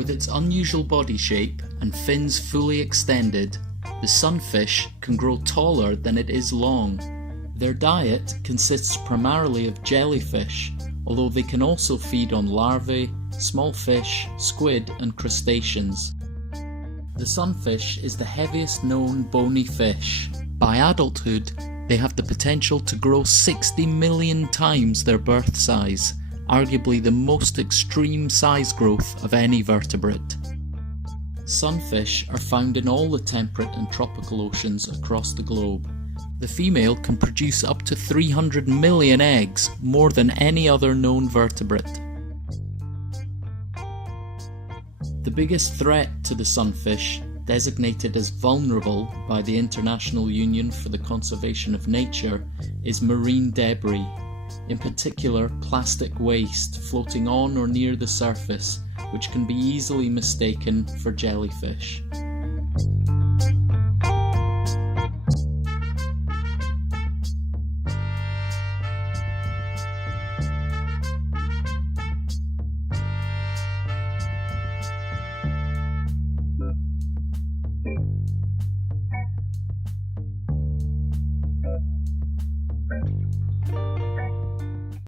With its unusual body shape and fins fully extended, the sunfish can grow taller than it is long. Their diet consists primarily of jellyfish, although they can also feed on larvae, small fish, squid and crustaceans. The sunfish is the heaviest known bony fish. By adulthood, they have the potential to grow 60 million times their birth size, arguably the most extreme size growth of any vertebrate. Sunfish are found in all the temperate and tropical oceans across the globe. The female can produce up to 300 million eggs, more than any other known vertebrate. The biggest threat to the sunfish, designated as vulnerable by the International Union for the Conservation of Nature, is marine debris, in particular plastic waste floating on or near the surface, which can be easily mistaken for jellyfish.